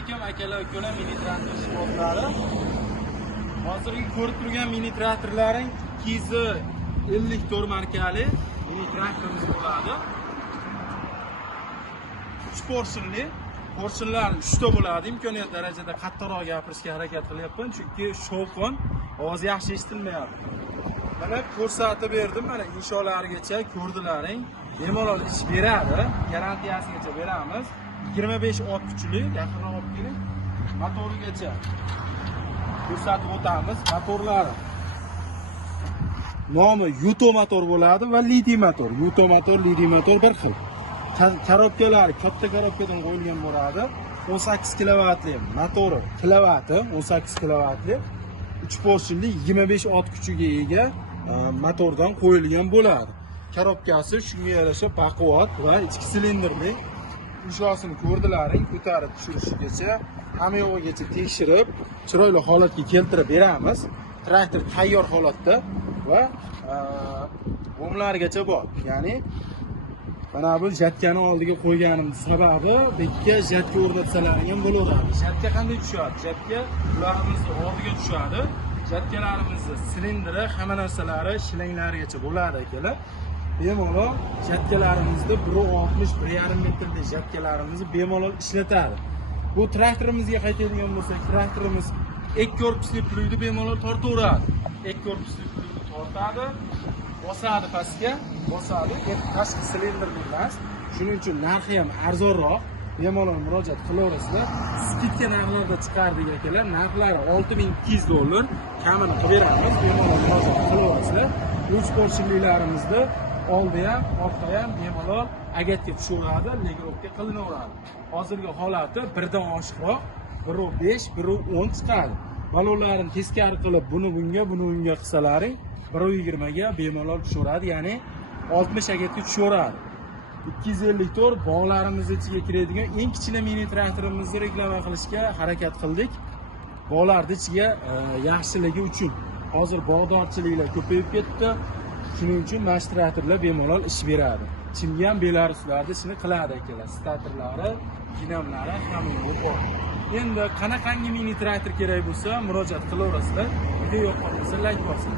alaykum akalar, ukalar, mini traktor ishbozlari. Hozirgi ko'rib turgan mini traktorlaring KZ54 markali mini traktorimiz bo'ladi. 3 porshinli. Porshinlar 3 ta bo'ladi. Imkoniyat darajada qattiqroq gapirishga harakat qilyapman, chunki shovqin, ovoz yaxshi eshitilmayapti. Mana ko'rsatib berdim, mana insholargacha ko'rdilaring. Bemalol ish beradi, garantiyasigacha beramiz. 25 ot kuchli, yaqinroq olib keling. Motorigacha ko'rsatib o'tamiz. Motorlari nomi Yuto motor bo'ladi va Lidi motor. Yuto motor, Lidi motor bir xil. Korobkalari katta korobkadan qo'yilgan bo'ladi. 18 kilovatli motori, kilovati 18 kilovatli. 3 porshinli 25 ot kuchiga ega motordan qo'yilgan bo'ladi. Korobkasi shunga yarasha baquvvat va ichki silindrli. Ushosini ko'rdilaring, ko'tarib tushirishigacha, hamma yo'g'igacha tekshirib, chiroyli holatga keltirib beramiz. Traktor tayyor holatda va bo'mlargacha bor. Ya'ni mana bu jatkani oldiga qo'yganimiz sababi bekka jatka o'rnatsalaring ham bo'laveradi. Jatka qanday tushadi? Jatka ularimizni oldiga tushadi. Jatkalarimizni silindri, hamma narsalari shilanglargacha bo'ladi akalar. Bemalol jatkalarimizni 1.60-1.5 metrli jatkalarimizni bemalol ishlatadi. Bu traktorimizga qaytadigan bo'lsak, traktorimiz ek korpusli plyuyni bemalol tortaveradi. Ek korpusli plyuyni tortadi, bosadi pastga, bosadi. Tashqi silindrli emas. Shuning uchun narxi ham arzonroq. Bemalol murojaat qilaverasizlar. Skidka narxlarda chiqardik akalar. Narxlari $6200. Kamini qilib beramiz. Bemalol murojaat qilaverasizlar. 3 porshinlilarimizda oldi ham, orqa ham bemalol agatga tushaveradi, legirovka qilinaveradi. Hozirgi holati birdan oshiqroq 1.5, 1.10 chiqadi. Balonlarni teskari qilib, buni bunga qilsalaring 1.20 ga bemalol tushaveradi, ya'ni 60 agatga tushaveradi. 254 bog'larimiz ichiga kiradigan eng kichkina mini traktorimizni reklama qilishga harakat qildik. Bog'larning ichiga yaxshiligi uchun. Hozir bog'dorchiliklar ko'payib ketdi. Shuning uchun mana shu traktorlar bemalol ish beradi. Chimga ham Belaruslarda ishini qiladi akalar. Statorlari, dinamlari hamma bor. Endi qanaqangi mini traktor kerak bo'lsa, murojaat qilaverasizlar. Video yoqqan bo'lsa, like bosing.